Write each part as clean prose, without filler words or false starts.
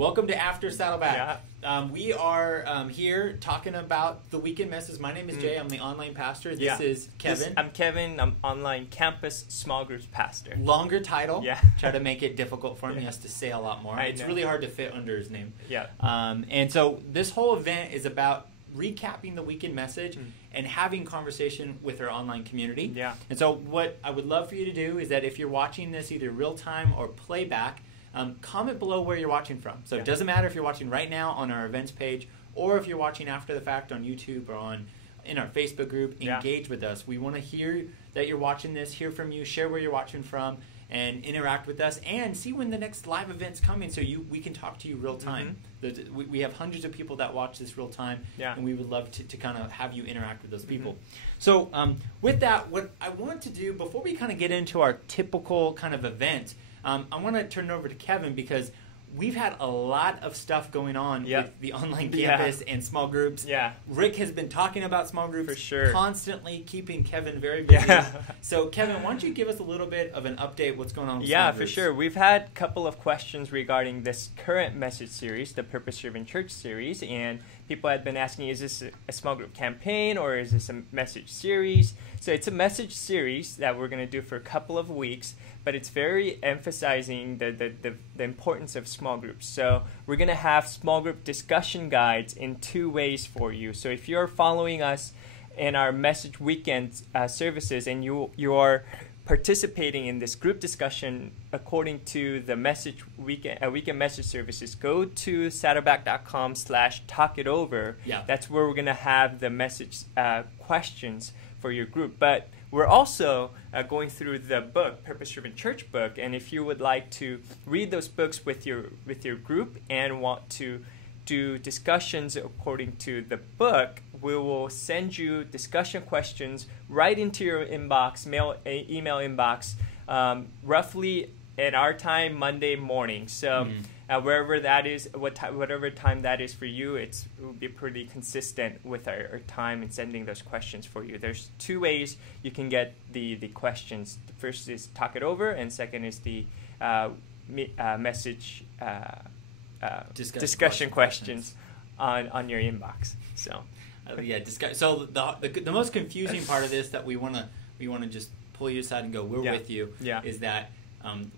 Welcome to After Saddleback. Yeah. We are here talking about the weekend message. My name is Jay. I'm the online pastor. This is Kevin. I'm Kevin. I'm online campus small groups pastor. Longer title. Yeah. Try to make it difficult for him. He has to say a lot more. It's know. really hard to fit under his name. Yeah. And so this whole event is about recapping the weekend message and having conversation with our online community. Yeah. And so what I would love for you to do is that if you're watching this either real time or playback, comment below where you're watching from. So it doesn't matter if you're watching right now on our events page or if you're watching after the fact on YouTube or in our Facebook group. Engage with us. We want to hear that you're watching this, hear from you, share where you're watching from, and interact with us, and see when the next live event's coming so we can talk to you real time. We have hundreds of people that watch this real time, and we would love to kind of have you interact with those people. So with that, what I want to do, before we kind of get into our typical kind of event, I want to turn it over to Kevin because we've had a lot of stuff going on with the online campus and small groups. Yeah. Rick has been talking about small groups for sure, constantly keeping Kevin very busy. So Kevin, why don't you give us a little bit of an update what's going on with small groups? For sure. We've had a couple of questions regarding this current message series, the Purpose-Driven Church series, and people had been asking, is this a small group campaign or is this a message series? So it's a message series that we're going to do for a couple of weeks, but it's very emphasizing the importance of small groups. So we're going to have small group discussion guides in two ways for you. So if you're following us in our message weekend services and you are participating in this group discussion according to the message weekend message services, go to saddleback.com/talkitover. That's where we're going to have the message questions for your group. But we're also going through the book, Purpose-Driven Church book, and if you would like to read those books with your group and want to do discussions according to the book, we will send you discussion questions right into your inbox, email inbox, roughly at our time, Monday morning. So wherever that is, whatever time that is for you, it will be pretty consistent with our time in sending those questions for you. There's two ways you can get the questions. The first is Talk It Over, and second is the message discussion questions on your inbox. So so the most confusing part of this that we want to just pull you aside and go, we're with you, is that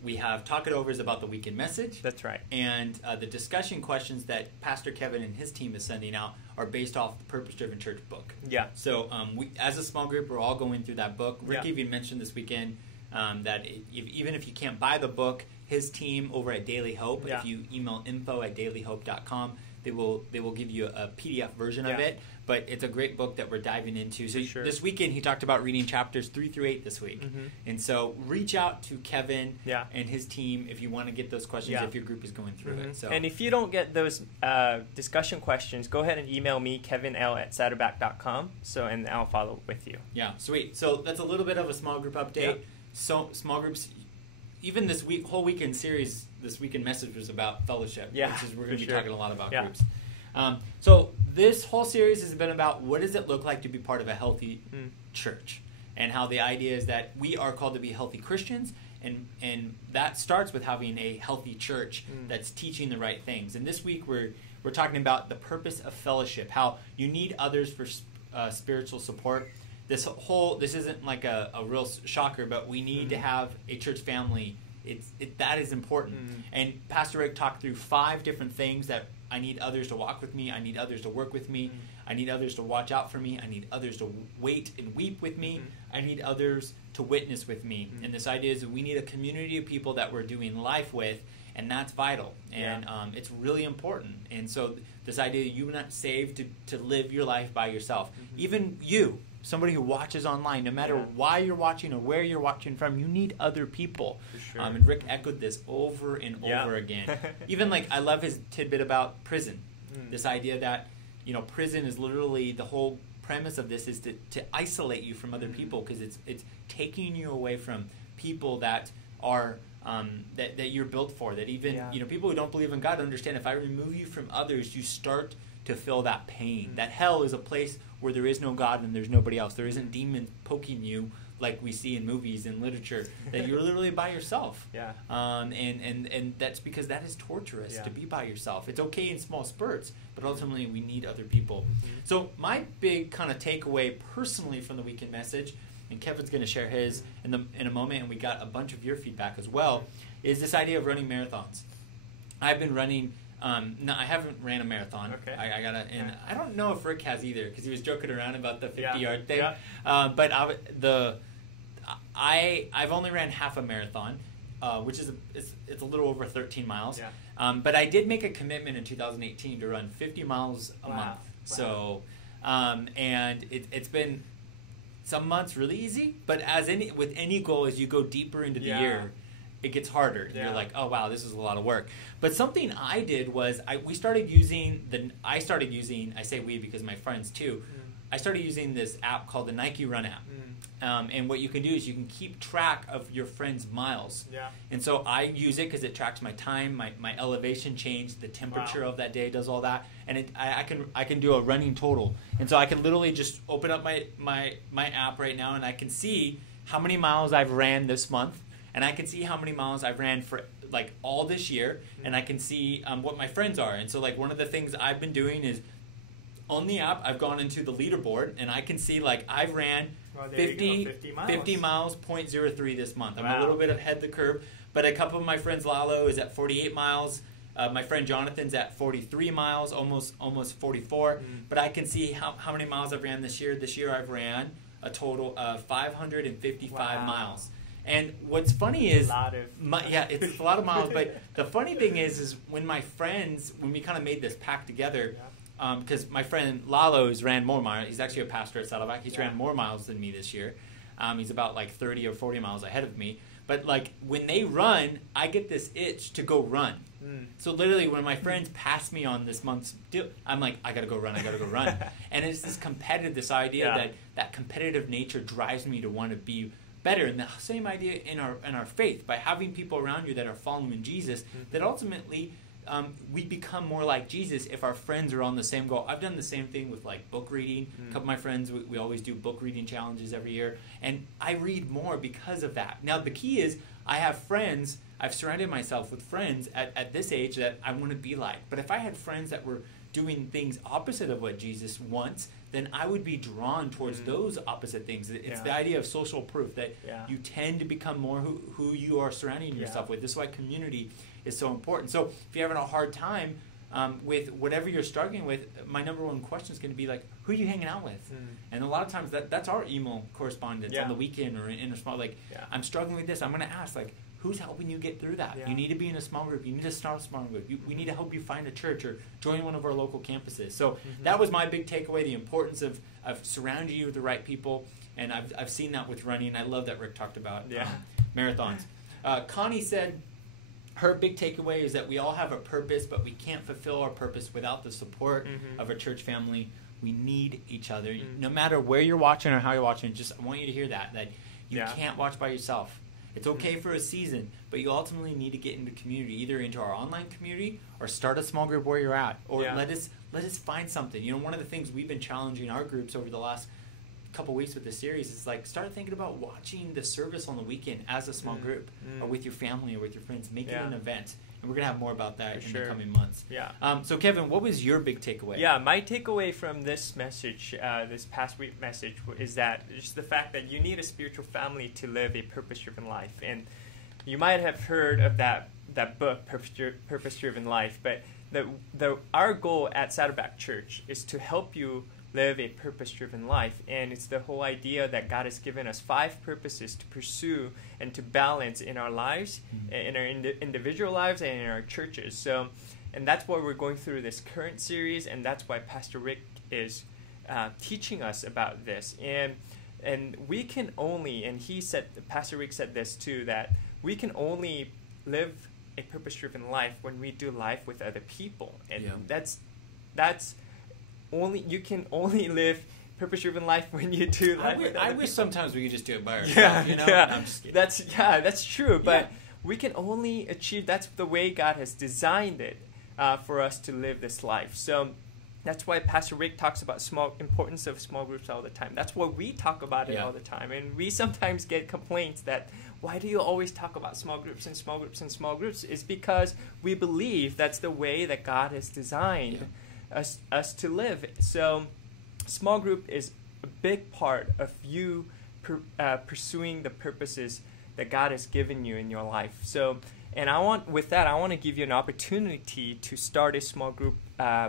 we have Talk It Over is about the weekend message. That's right. And the discussion questions that Pastor Kevin and his team is sending out are based off the Purpose-Driven Church book. Yeah. So we, as a small group, we're all going through that book. Rick even mentioned this weekend that even if you can't buy the book, his team over at Daily Hope, if you email info@dailyhope.com, they will give you a PDF version of it. But it's a great book that we're diving into. So this weekend he talked about reading chapters 3 through 8 this week. And so reach out to Kevin and his team if you want to get those questions if your group is going through it. So. And if you don't get those discussion questions, go ahead and email me, kevinl@saddleback.com, and I'll follow with you. Yeah, sweet. So that's a little bit of a small group update. So small groups, even this whole weekend series, this weekend message was about fellowship, which is we're going to be talking a lot about groups. So this whole series has been about what does it look like to be part of a healthy church, and how the idea is that we are called to be healthy Christians, and that starts with having a healthy church that's teaching the right things. And this week we're talking about the purpose of fellowship, how you need others for spiritual support. This isn't like a real shocker, but we need to have a church family. That is important. And Pastor Rick talked through 5 different things that I need others to walk with me. I need others to work with me. I need others to watch out for me. I need others to wait and weep with me. I need others to witness with me. And this idea is that we need a community of people that we're doing life with, and that's vital. And it's really important. And so this idea that you're not saved to live your life by yourself. Even you, somebody who watches online, no matter why you're watching or where you're watching from, you need other people. And Rick echoed this over and over again. Even I love his tidbit about prison. This idea that prison is literally the whole premise of this is to isolate you from other people, because it's taking you away from people that are that you're built for. That even people who don't believe in God understand, if I remove you from others, you start to feel that pain. That hell is a place where there is no God and there's nobody else. There isn't demons poking you like we see in movies and literature, that you're literally by yourself. Yeah. And that's because that is torturous to be by yourself. It's okay in small spurts, but ultimately we need other people. So my big kind of takeaway personally from the weekend message, and Kevin's going to share his in a moment, and we got a bunch of your feedback as well, is this idea of running marathons. I've been running. No, I haven't ran a marathon. Okay. I gotta, and I don't know if Rick has either, because he was joking around about the 50-yard thing. Yeah. But I've only ran half a marathon, which is it's a little over 13 miles. Yeah. But I did make a commitment in 2018 to run 50 miles a month. Wow. So, and it's been some months really easy, but with any goal, as you go deeper into the year, it gets harder. Yeah. You're like, oh wow, this is a lot of work. But something I did was I started using, I say we because my friends too, I started using this app called the Nike Run app. And what you can do is you can keep track of your friends' miles. Yeah. And so I use it because it tracks my time, my elevation change, the temperature of that day, does all that. And I can do a running total. And so I can literally just open up my app right now, and I can see how many miles I've ran this month. And I can see how many miles I've ran for like all this year, and I can see what my friends are. And so like one of the things I've been doing is on the app, I've gone into the leaderboard, and I can see like I've ran 50 miles, 0.03 this month. I'm a little bit ahead of the curve, but a couple of my friends, Lalo is at 48 miles. My friend Jonathan's at 43 miles, almost 44. But I can see how many miles I've ran this year. This year I've ran a total of 555 miles. And what's funny is, it's a lot of miles. But the funny thing is when we kind of made this pact together, because my friend Lalo's ran more miles. He's actually a pastor at Saddleback. He's ran more miles than me this year. He's about like 30 or 40 miles ahead of me. But like when they run, I get this itch to go run. So literally when my friends pass me on this month's deal, I'm like, I gotta go run. And it's this idea that competitive nature drives me to want to be better. And the same idea in our faith, by having people around you that are following Jesus, that ultimately we become more like Jesus if our friends are on the same goal. I've done the same thing with like book reading. A couple of my friends, we always do book reading challenges every year, and I read more because of that. Now the key is I have friends, I've surrounded myself with friends at this age that I want to be like. But if I had friends that were doing things opposite of what Jesus wants, then I would be drawn towards those opposite things. It's the idea of social proof, that you tend to become more who you are surrounding yourself with. This is why community is so important. So if you're having a hard time with whatever you're struggling with, my number one question is going to be like, who are you hanging out with? And a lot of times that's our email correspondence on the weekend or in a small, like, I'm struggling with this. I'm going to ask, like, who's helping you get through that? You need to be in a small group. You need to start a small group. We need to help you find a church or join one of our local campuses. So that was my big takeaway, the importance of surrounding you with the right people. And I've seen that with running. I love that Rick talked about marathons. Connie said her big takeaway is that we all have a purpose, but we can't fulfill our purpose without the support of a church family. We need each other. No matter where you're watching or how you're watching, I want you to hear that you can't watch by yourself. It's okay for a season, but you ultimately need to get into community, either into our online community or start a small group where you're at, or let us find something. You know, one of the things we've been challenging our groups over the last couple weeks with the series is like start thinking about watching the service on the weekend as a small group, or with your family or with your friends. Make it an event. And we're going to have more about that in the coming months. So Kevin, what was your big takeaway? My takeaway from this message, this past week message, is that just the fact that you need a spiritual family to live a purpose-driven life. And you might have heard of that book, Purpose-Driven Life, but our goal at Saddleback Church is to help you live a purpose-driven life. And it's the whole idea that God has given us 5 purposes to pursue and to balance in our lives, in our individual lives and in our churches. So, and that's why we're going through this current series, and that's why Pastor Rick is teaching us about this. And we can only, and Pastor Rick said this too, that we can only live a purpose-driven life when we do life with other people. And that's you can only live purpose-driven life when you do life with other people. I wish sometimes we could just do it by ourselves. You know? No, I'm just kidding. That's true. But we can only achieve. That's the way God has designed it for us to live this life. So That's why Pastor Rick talks about importance of small groups all the time. That's why we talk about it all the time. And we sometimes get complaints that, why do you always talk about small groups and small groups and small groups? It's because we believe that's the way that God has designed us to live. So small group is a big part of you pursuing the purposes that God has given you in your life. So, and I want to give you an opportunity to start a small group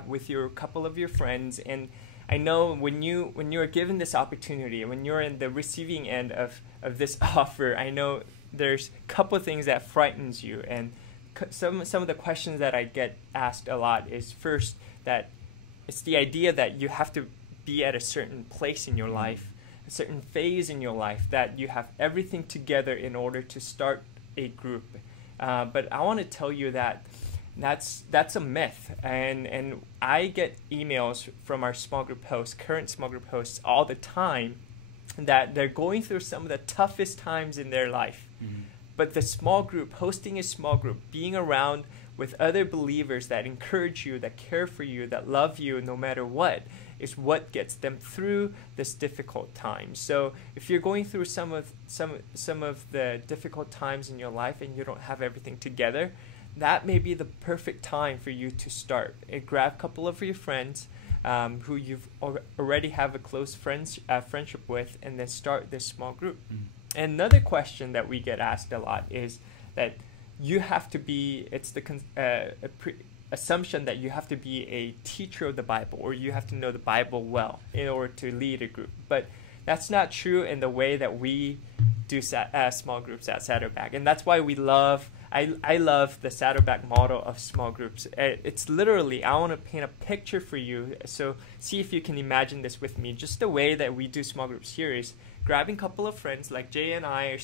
with a couple of your friends. And I know when you are given this opportunity, when you're in the receiving end of this offer, I know there's a couple of things that frightens you. And some of the questions that I get asked a lot is, first, that it's the idea that you have to be at a certain place in your life, a certain phase in your life, that you have everything together in order to start a group. But I want to tell you that that's a myth, and I get emails from our small group hosts, current small group hosts, all the time, that they're going through some of the toughest times in their life. Mm-hmm. But the small group, hosting a small group, being around with other believers that encourage you, that care for you, that love you no matter what, is what gets them through this difficult time. So if you're going through some of the difficult times in your life and you don't have everything together, that may be the perfect time for you to start. Grab a couple of your friends who you've already have a close friendship with, and then start this small group. Mm-hmm. And another question that we get asked a lot is that you have to be, it's the assumption that you have to be a teacher of the Bible, or you have to know the Bible well in order to lead a group. But that's not true in the way that we do small groups at Saddleback. And that's why I love the Saddleback model of small groups. It's literally, I want to paint a picture for you. So see if you can imagine this with me. Just the way that we do small groups here is grabbing a couple of friends, like Jay and I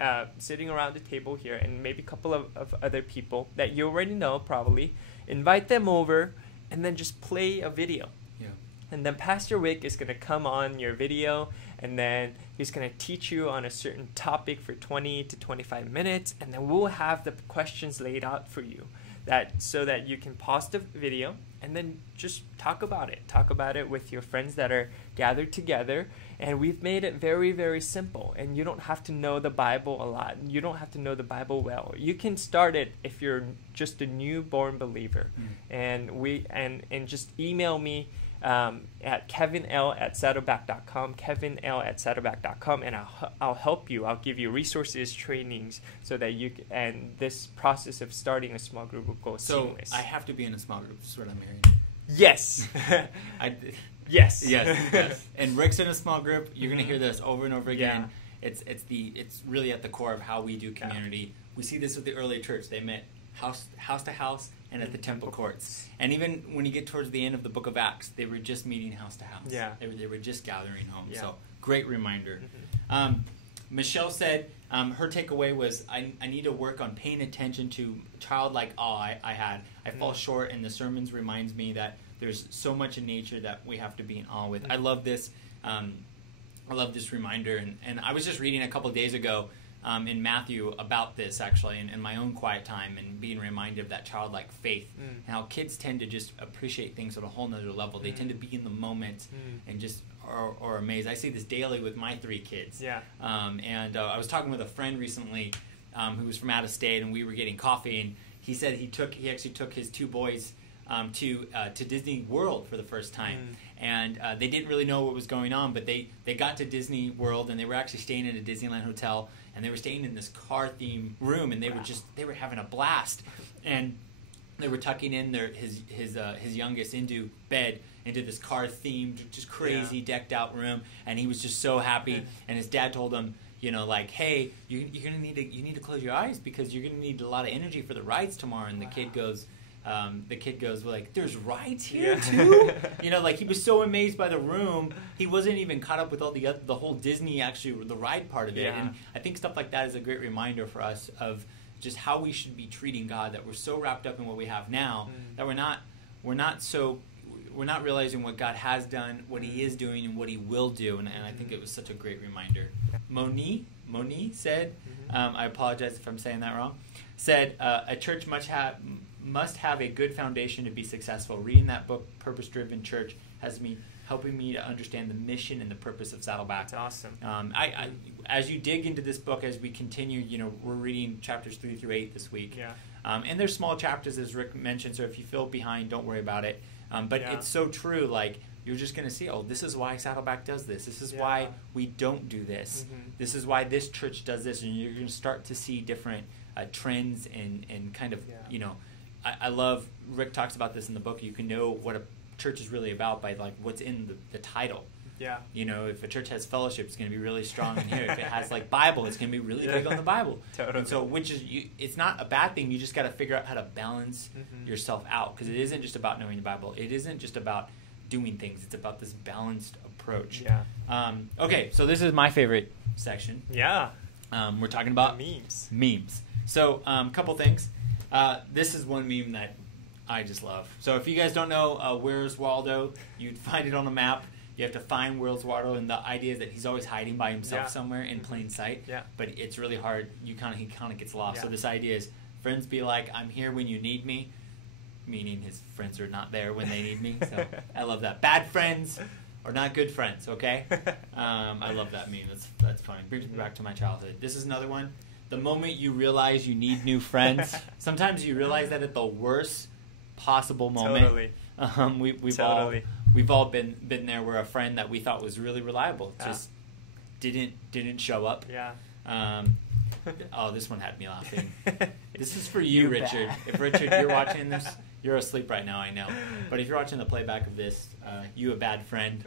are sitting around the table here, and maybe a couple of other people that you already know probably. Invite them over, and then just play a video. Yeah. And then Pastor Rick is going to come on your video, and then he's going to teach you on a certain topic for 20 to 25 minutes, and then we'll have the questions laid out for you, so that you can pause the video and then just talk about it. Talk about it with your friends that are gathered together. And we've made it very, very simple. And you don't have to know the Bible a lot. You don't have to know the Bible well. You can start it if you're just a newborn believer. Mm. And just email me at kevinl@saddleback.com, kevinl@saddleback.com, and I'll help you. I'll give you resources, trainings, so that and this process of starting a small group will go seamless. So I have to be in a small group, is what I'm hearing. Yes. Yes. And Rick's in a small group. You're going to hear this over and over again. Yeah. It's really at the core of how we do community. Yeah. We see this with the early church. They met house to house and at the temple courts. And even when you get towards the end of the book of Acts, they were just meeting house to house. Yeah. They were just gathering home. Yeah. So great reminder. Mm-hmm. Michelle said her takeaway was, I need to work on paying attention to childlike awe I had. I fall short, and the sermons reminds me that there's so much in nature that we have to be in awe with. I love this. I love this reminder. And I was just reading a couple of days ago in Matthew about this, actually, in my own quiet time, and being reminded of that childlike faith, and how kids tend to just appreciate things at a whole nother level. They tend to be in the moment and just are amazed. I see this daily with my 3 kids. Yeah. I was talking with a friend recently who was from out of state, and we were getting coffee, and he said he actually took his 2 boys to Disney World for the first time. And they didn't really know what was going on, but they got to Disney World, and they were actually staying in a Disneyland hotel, and they were staying in this car-themed room, and they were having a blast. And they were tucking in his youngest into bed, into this car-themed, just crazy decked out room, and he was just so happy. And his dad told him, hey, you're gonna need to close your eyes, because you're gonna need a lot of energy for the rides tomorrow. And the kid goes, well, like, there's rides here too? He was so amazed by the room, he wasn't even caught up with all the whole Disney, actually, the ride part of it. And I think stuff like that is a great reminder for us of just how we should be treating God, that we're so wrapped up in what we have now, that we're not realizing what God has done, what He is doing, and what He will do. And I think it was such a great reminder. Moni said, I apologize if I'm saying that wrong, said, a church must have a good foundation to be successful. Reading that book, Purpose Driven Church, has me helping me to understand the mission and the purpose of Saddleback. That's awesome. I as you dig into this book, as we continue, we're reading chapters 3 through 8 this week. Yeah. And there's small chapters, as Rick mentioned, so if you feel behind, don't worry about it. But it's so true, like, you're just going to see, this is why Saddleback does this. This is why we don't do this. Mm-hmm. This is why this church does this. And you're going to start to see different trends and kind of, I love, Rick talks about this in the book. You can know what a church is really about by, like, what's in the title. Yeah. If a church has fellowship, it's going to be really strong in here. If it has, like, Bible, it's going to be really big on the Bible. Totally. And so, it's not a bad thing. You just got to figure out how to balance yourself out, because it isn't just about knowing the Bible. It isn't just about doing things. It's about this balanced approach. Yeah. Okay, so this is my favorite section. Yeah. We're talking about memes. So, couple things. This is one meme that I just love. So, if you guys don't know Where's Waldo, you'd find it on a map. You have to find Where's Waldo, and the idea is that he's always hiding by himself somewhere in plain sight. Yeah. But it's really hard. He kind of gets lost. Yeah. So this idea is, friends be like, I'm here when you need me, meaning his friends are not there when they need me. So I love that. Bad friends are not good friends. Okay. I love that meme. That's funny. Brings me back to my childhood. This is another one. The moment you realize you need new friends, sometimes you realize that at the worst possible moment. Totally. We've all been there where a friend that we thought was really reliable just didn't show up. Yeah. This one had me laughing. This is for you, Richard. If Richard, you're watching this, you're asleep right now, I know. But if you're watching the playback of this, you a bad friend.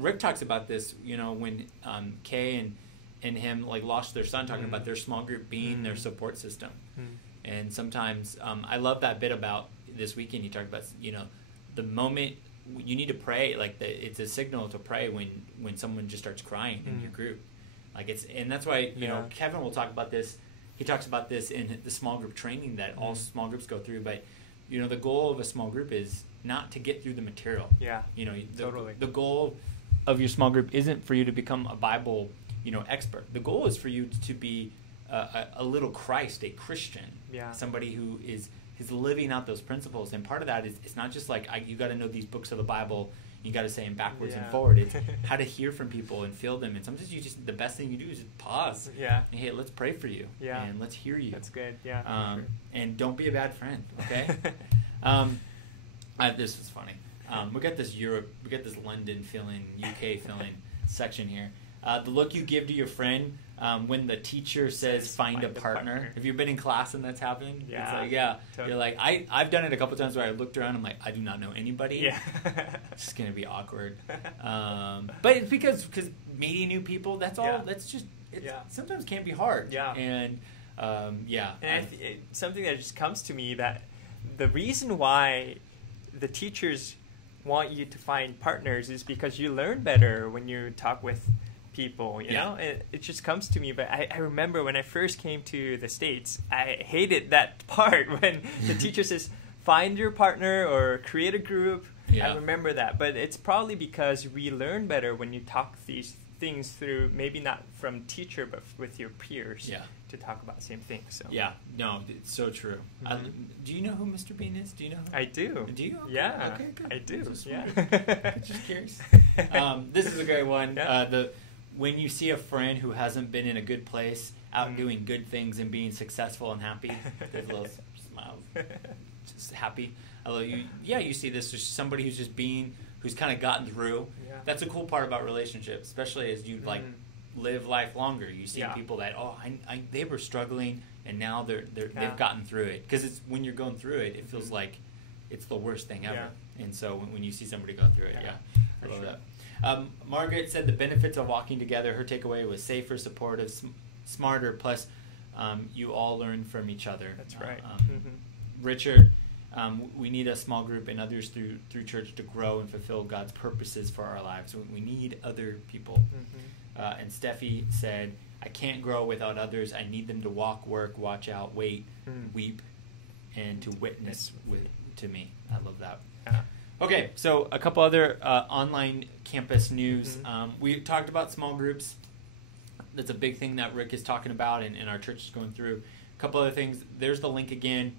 Rick talks about this. When Kay and him like lost their son, talking about their small group being their support system. And sometimes I love that bit about this weekend. You talked about the moment you need to pray, like it's a signal to pray when someone just starts crying in your group, like and that's why Kevin will talk about this. He talks about this in the small group training that all small groups go through. But the goal of a small group is not to get through the material. Yeah, totally. The goal of your small group isn't for you to become a Bible expert. The goal is for you to be a little Christ, a Christian, somebody who is living out those principles. And part of that is it's not just like you got to know these books of the Bible. You got to say them backwards and forward. It's how to hear from people and feel them. And sometimes the best thing you do is just pause. Yeah. And, hey, let's pray for you. Yeah. And let's hear you. That's good. Yeah. Sure. And don't be a bad friend. Okay. This is funny. We got this London feeling, UK feeling section here. The look you give to your friend when the teacher says find a partner. Have you been in class and that's happened? Yeah. It's like, totally. You're like, I've done it a couple times where I looked around, I'm like, I do not know anybody. Yeah. It's just going to be awkward. But it's because meeting new people, that's all, that's just, sometimes can be hard. Yeah. And, And something that just comes to me, that the reason why the teachers want you to find partners is because you learn better when you talk with people, you know? It just comes to me. But I remember when I first came to the States, I hated that part when the teacher says, find your partner or create a group. Yeah. I remember that. But it's probably because we learn better when you talk these things through, maybe not from teacher, but with your peers to talk about the same thing. So no, it's so true. Mm-hmm. Do you know who Mr. Bean is? Do you know who? I do. Do you? Yeah. Okay, good. I do. Just curious. This is a great one. When you see a friend who hasn't been in a good place, out doing good things and being successful and happy, there's little smiles, just happy. I love you. Yeah, you see this. There's somebody who's kind of gotten through. Yeah. That's a cool part about relationships, especially as you live life longer. You see people that they were struggling and now they've gotten through it. Because it's when you're going through it, it feels like it's the worst thing ever. Yeah. And so when you see somebody go through it, I love that. Margaret said the benefits of walking together. Her takeaway was safer, supportive, smarter. Plus, you all learn from each other. That's right. Richard. We need a small group and others through church to grow and fulfill God's purposes for our lives. We need other people. Mm-hmm. And Steffi said, I can't grow without others. I need them to walk, work, watch out, wait, weep, and to witness to me. I love that. Yeah. Okay, so a couple other online campus news. Mm-hmm. We talked about small groups. That's a big thing that Rick is talking about and our church is going through. A couple other things. There's the link again.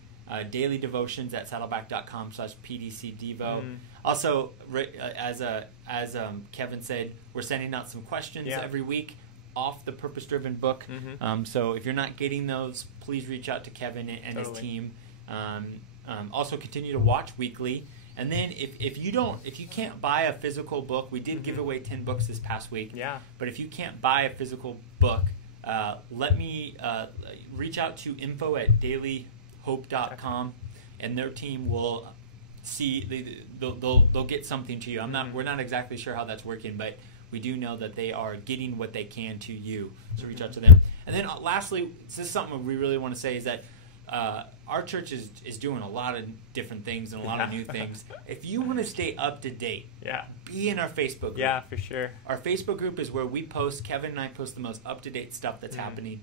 Daily devotions at saddleback.com/pdcdevo. Also, as Kevin said, we're sending out some questions every week off the Purpose Driven book. So if you're not getting those, please reach out to Kevin and his team. Also, continue to watch weekly. And then if you can't buy a physical book, we did give away 10 books this past week. Yeah. But if you can't buy a physical book, let me reach out to info@dailyhope.com, and their team will see they'll get something to you. We're not exactly sure how that's working, but we do know that they are getting what they can to you. So reach out to them. And then lastly, this is something we really want to say is that our church is doing a lot of different things and a lot of new things. If you want to stay up to date, be in our Facebook group. Yeah, for sure. Our Facebook group is where we post, Kevin and I post the most up-to-date stuff that's happening.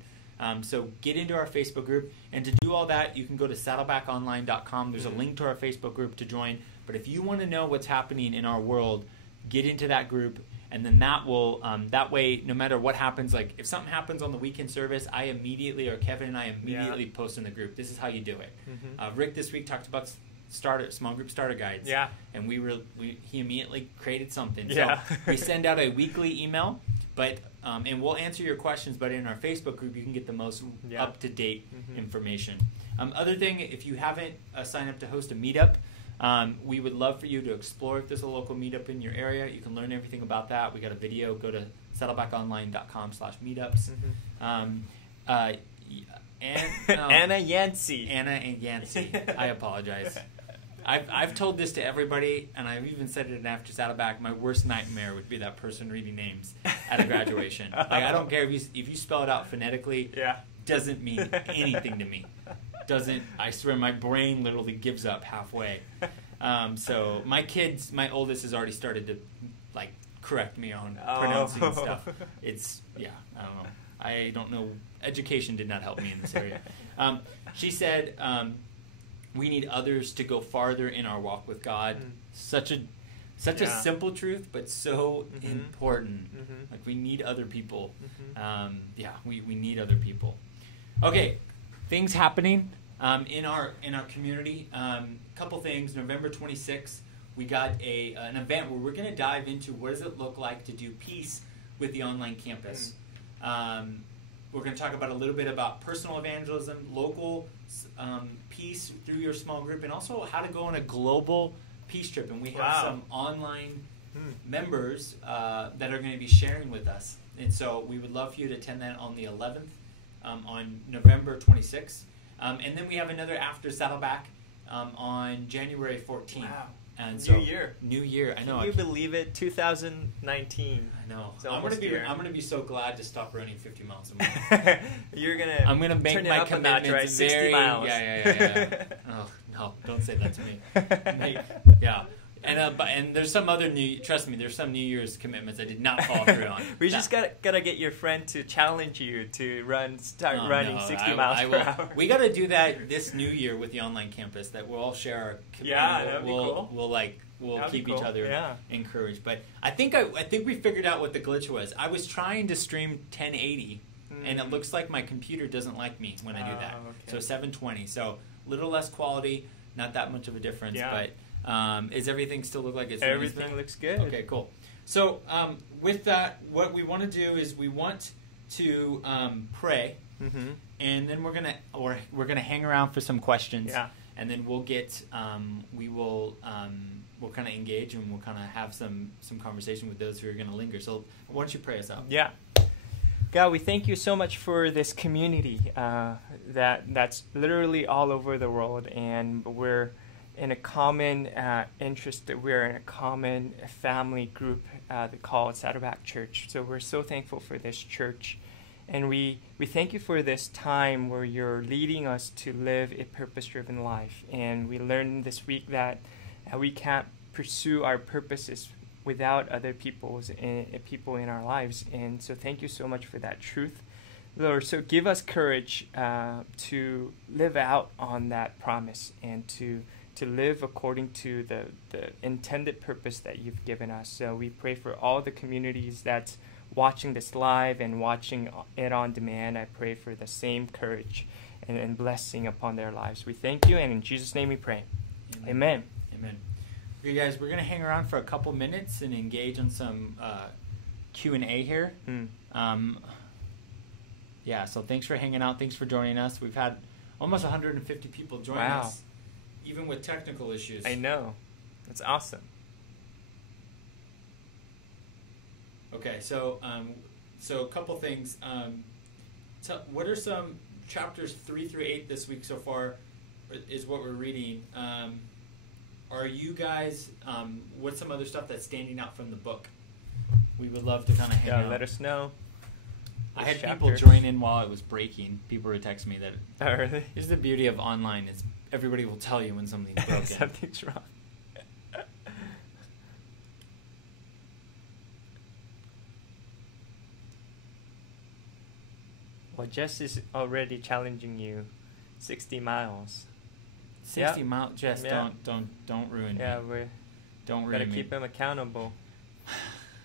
So get into our Facebook group. And to do all that, you can go to saddlebackonline.com. There's a link to our Facebook group to join. But if you want to know what's happening in our world, get into that group. And then that will, that way, no matter what happens, like if something happens on the weekend service, Kevin and I immediately post in the group. This is how you do it. Rick this week talked about small group starter guides. Yeah. And he immediately created something. So we send out a weekly email, but and we'll answer your questions. But in our Facebook group, you can get the most up to date information. Other thing, if you haven't signed up to host a meetup. We would love for you to explore if there's a local meetup in your area. You can learn everything about that. We got a video. Go to saddlebackonline.com/meetups. Anna Yancey. Anna and Yancey. I apologize. I've told this to everybody, and I've even said it in After Saddleback. My worst nightmare would be that person reading names at a graduation. Like I don't care if you spell it out phonetically. Doesn't mean anything to me. I swear my brain literally gives up halfway. So my oldest has already started to like correct me on pronouncing stuff. I don't know. Education did not help me in this area. She said we need others to go farther in our walk with God. Such a simple truth, but so important. Like we need other people. We need other people. Okay. Things happening in our community. Couple things. November 26th, we got an event where we're going to dive into what does it look like to do peace with the online campus. We're going to talk about a little bit about personal evangelism, local peace through your small group, and also how to go on a global peace trip. And we have some online members that are going to be sharing with us. And so we would love for you to attend that on the 11th. On November 26th. And then we have another After Saddleback on January 14th. Wow. And New year. I know. Can you believe it? 2019. I know. I'm gonna be so glad to stop running 50 miles a month. I'm gonna make turn my it up commitments a notch, right? 60 miles. Yeah. Oh no! Don't say that to me. And there's some other there's some New Year's commitments I did not follow through on. We just gotta get your friend to challenge you to running 60 miles per hour. We gotta do that this New Year with the online campus. That we'll all share our commitment. Yeah, that'd be cool. We'll keep each other encouraged. But I think we figured out what the glitch was. I was trying to stream 1080, and it looks like my computer doesn't like me when I do that. Okay. So 720. So a little less quality, not that much of a difference, but. Is everything still look like it's everything looks good? Okay, cool. So with that, what we want to do is we want to pray, and then we're gonna hang around for some questions, and then we'll kind of engage and we'll kind of have some conversation with those who are going to linger. So why don't you pray us out? Yeah. God, we thank you so much for this community that's literally all over the world, and we're in a common interest, that we're in a common family group called Saddleback Church. So we're so thankful for this church. And we thank you for this time where you're leading us to live a purpose-driven life. And we learned this week that we can't pursue our purposes without other people in our lives. And so thank you so much for that truth, Lord. So give us courage to live out on that promise and to live according to the intended purpose that you've given us. So we pray for all the communities that's watching this live and watching it on demand. I pray for the same courage and blessing upon their lives. We thank you, and in Jesus' name we pray. Amen. Amen. Okay, guys, we're going to hang around for a couple minutes and engage on some Q&A here. Yeah, so thanks for hanging out. Thanks for joining us. We've had almost 150 people join us, even with technical issues. I know. That's awesome. Okay, so a couple things. So what are some chapters 3 through 8 this week so far is what we're reading. Are you guys, what's some other stuff that's standing out from the book? We would love to kind of hang out. Let us know. I had people join in while it was breaking. People were texting me that. Oh, really? Here's the beauty of online is everybody will tell you when something's broken. Something's wrong. Well, Jess is already challenging you 60 miles. 60 miles, Jess, don't ruin me. Yeah, don't ruin me. Gotta keep him accountable.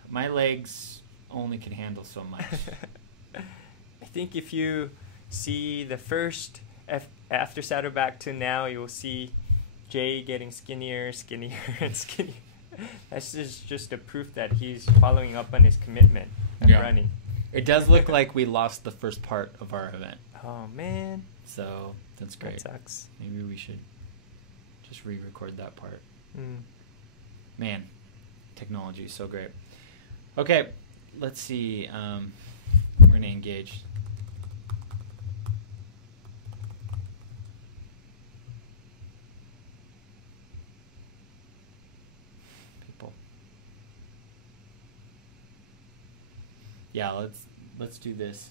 My legs only can handle so much. I think if you see the first after Saddleback to now, you'll see Jay getting skinnier, and skinnier. That's just a proof that he's following up on his commitment of running. It does look like we lost the first part of our event. Oh, man. So, that's great. That sucks. Maybe we should just re-record that part. Man, technology is so great. Okay, let's see. We're going to engage. People. Yeah, let's do this.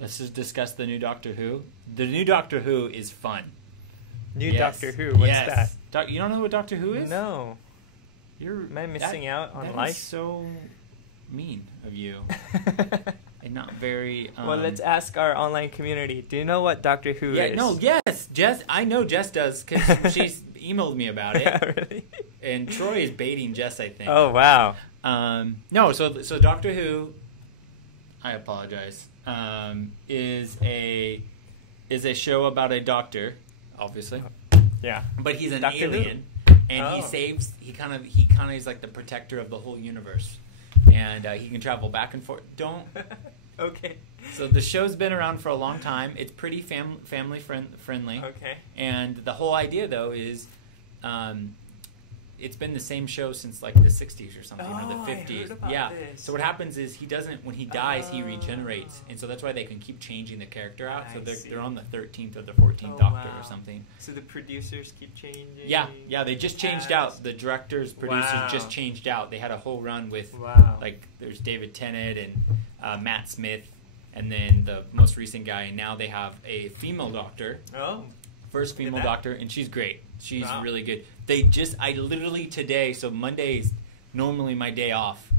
Let's just discuss the new Doctor Who. The new Doctor Who is fun. Doctor Who? What's that? You don't know what Doctor Who is? No. Am I missing out on life? That's so mean of you. And not very... well, let's ask our online community. Do you know what Doctor Who is? Yes. Jess, I know Jess does because she's emailed me about it. Really? And Troy is baiting Jess, I think. Oh, wow. No, so Doctor Who, I apologize, is a show about a doctor, obviously. Yeah. But he's an alien, and he kind of is like the protector of the whole universe. And he can travel back and forth. Okay. So the show's been around for a long time. It's pretty family friendly. Okay. And the whole idea, though, is it's been the same show since like the 60s or something, or the 50s. I heard about this. So what happens is when he dies, he regenerates, and so that's why they can keep changing the character out. So they're on the 13th or the 14th Doctor or something. So the producers keep changing. Yeah, they just changed out. The directors, producers just changed out. They had a whole run with like there's David Tennant and Matt Smith, and then the most recent guy, and now they have a female Doctor. Oh. First female Doctor, and she's great. She's really good. I literally today, so Monday is normally my day off,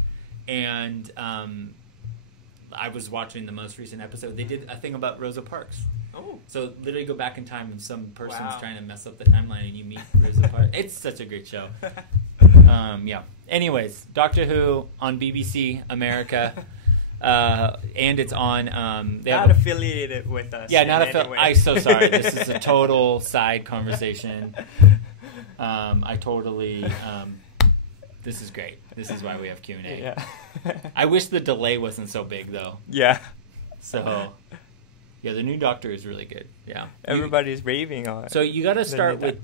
and I was watching the most recent episode. They did a thing about Rosa Parks. Oh. So literally go back in time and some person's trying to mess up the timeline and you meet Rosa Parks. It's such a great show. Yeah. Anyways, Doctor Who on BBC America. And it's on... not affiliated with us. Yeah, not affiliated. I'm so sorry. This is a total side conversation. I totally... this is great. This is why we have Q&A. Yeah. I wish the delay wasn't so big, though. Yeah. So, yeah, the new Doctor is really good. Yeah. Everybody's raving on it. So you got to start with...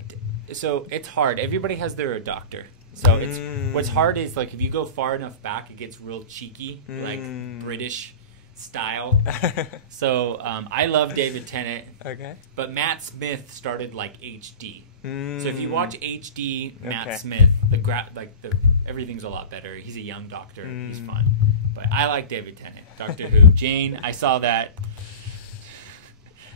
So it's hard. Everybody has their Doctor. So it's what's hard is like if you go far enough back, it gets real cheeky, like British style. So I love David Tennant. Okay. But Matt Smith started like HD. So if you watch HD Matt Smith, everything's a lot better. He's a young Doctor. He's fun. But I like David Tennant. Doctor Who. Jane, I saw that.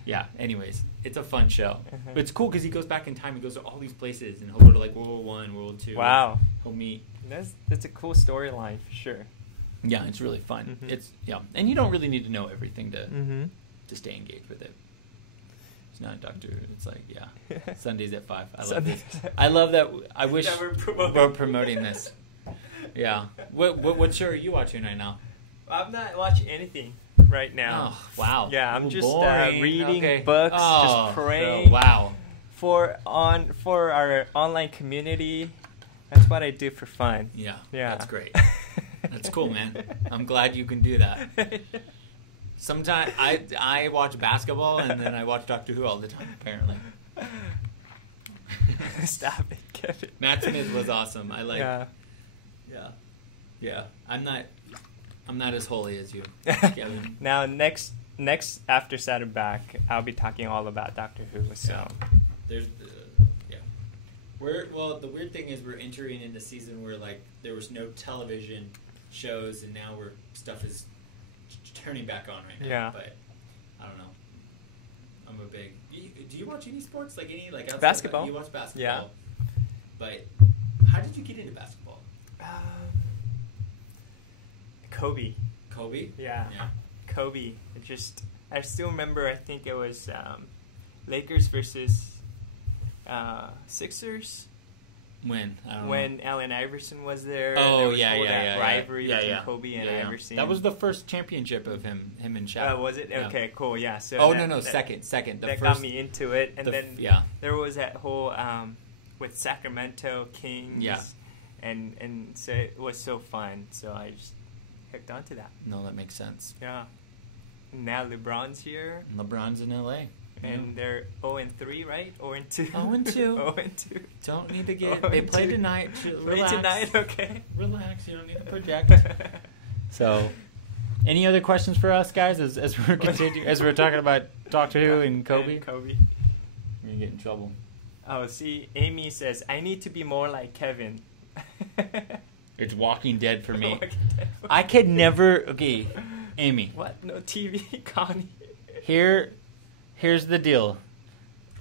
Yeah, anyways, it's a fun show. But it's cool because he goes back in time. He goes to all these places, and he'll go to like World War I, World War II. Wow. He'll meet. That's a cool storyline for sure. Yeah, it's really fun. It's and you don't really need to know everything to stay engaged with it. It's not Doctor Who. It's like, Sundays at 5. I love this. I love that. I wish we're promoting this. Yeah. What show are you watching right now? I'm not watching anything right now. Oh, wow. Yeah, I'm just reading Oh, books, just praying. Wow. For our online community. That's what I do for fun. Yeah. That's great. That's cool, man. I'm glad you can do that. Sometimes I watch basketball and then I watch Doctor Who all the time, apparently. Stop it, Kevin. Matt Smith was awesome. I like. Yeah. I'm not as holy as you, Kevin. Now next after Saturn back, I'll be talking all about Doctor Who. So there's the weird thing is we're entering into season where like there was no television shows and now stuff is turning back on right now. Yeah. But I don't know. I'm a big. Do you watch any sports like outside basketball? You watch basketball. Yeah. But how did you get into basketball? Kobe. Kobe? Yeah. Kobe. I still remember, I think it was Lakers versus Sixers. When? I don't know. When Allen Iverson was there. Oh, there was yeah. rivalry between Kobe and Iverson. That was the first championship of him and Shaq. Was it? Yeah. Okay, cool, yeah. So second. That got me into it. And then there was that whole, with Sacramento Kings. Yeah. And so it was so fun. So I just hooked onto that. No, that makes sense. Yeah. Now LeBron's here. LeBron's in LA. And they're 0-3, right? 0-2. 0-2. 0-2. Don't need to get. They play tonight. Relax. Play tonight, okay. Relax. You don't need to project. So, any other questions for us, guys? As we're talking about Doctor Who and Kobe. Kobe. We're gonna get in trouble. Oh, see, Amy says I need to be more like Kevin. It's Walking Dead for me. I could never. Okay, Amy. What? No TV, Connie. Here's the deal.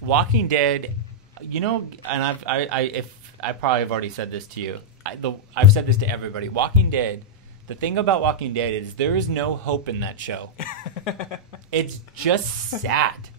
Walking Dead, and I probably have already said this to you. I've said this to everybody. Walking Dead, the thing about Walking Dead is there is no hope in that show. It's just sad.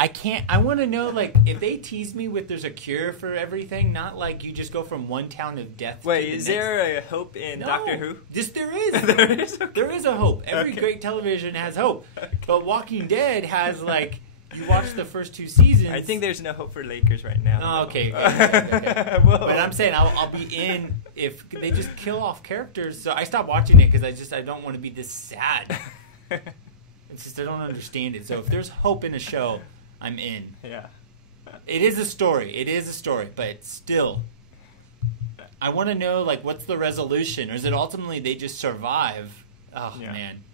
I want to know, like, if they tease me with there's a cure for everything, not like you just go from one town of death to the next. Wait, is there a hope in Doctor Who? Yes, there is. There is? Okay. There is a hope. Every great television has hope. Okay. But Walking Dead has, like, you watch the first 2 seasons. I think there's no hope for Lakers right now. Oh, okay. But I'm saying I'll be in if they just kill off characters. So I stopped watching it because I don't want to be this sad. It's just I don't understand it. So if there's hope in a show, I'm in. Yeah. It is a story, but still, I want to know, like, what's the resolution? Or is it ultimately they just survive? Oh, man.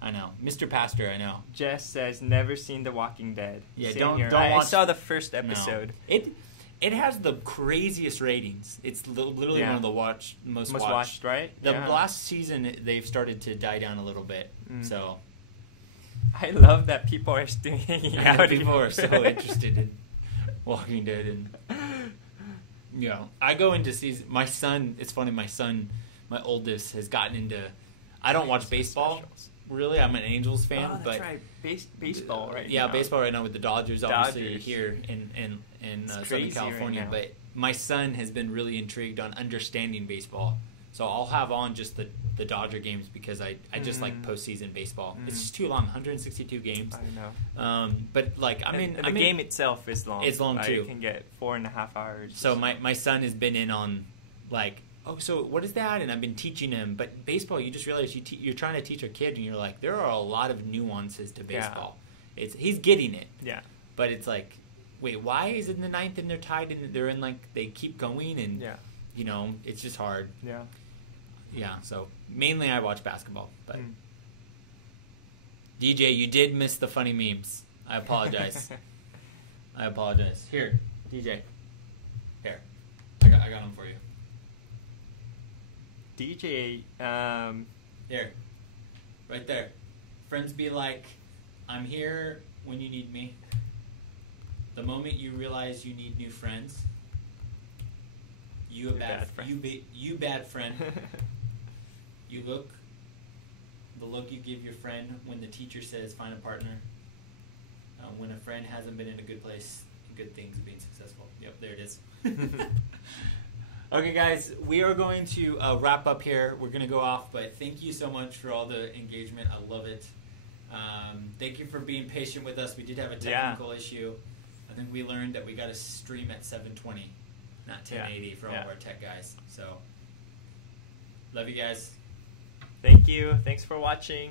I know. Mr. Pastor, I know. Jess says, never seen The Walking Dead. Yeah, Same don't here. watch. I saw the first episode. No. It has the craziest ratings. It's literally one of the most watched. Right? The last season, they've started to die down a little bit, so... I love that people are still hanging out. People are so interested in Walking Dead, and I go into season. My son, it's funny. My oldest, has gotten into. I don't watch baseball really. I'm an Angels fan, that's but right, baseball right now. Yeah, baseball right now with the Dodgers, obviously here in Southern California. Right, but my son has been really intrigued on understanding baseball. So I'll have on just the Dodger games because I just like postseason baseball. It's just too long, 162 games. I know. But like the game itself is long. It's long too. You can get 4.5 hours. So my son has been in on like, oh, so what is that? And I've been teaching him. But baseball, you just realize you're trying to teach a kid, and you're like, there are a lot of nuances to baseball. Yeah. He's getting it. Yeah. But it's like, wait, why is it in the 9th and they're tied and they're in like they keep going and it's just hard. Yeah. Yeah, so mainly I watch basketball, but DJ, you did miss the funny memes. I apologize. Here, DJ. Here, I got them for you. DJ, Here, right there. Friends be like, I'm here when you need me. The moment you realize you need new friends, you bad friend. The look you give your friend when the teacher says find a partner. When a friend hasn't been in a good place, good things being successful. Yep, there it is. Okay, guys, we are going to wrap up here. We're going to go off, but thank you so much for all the engagement. I love it. Thank you for being patient with us. We did have a technical issue. I think we learned that we got to stream at 720, not 1080 for all of our tech guys. So, love you guys. Thank you. Thanks for watching.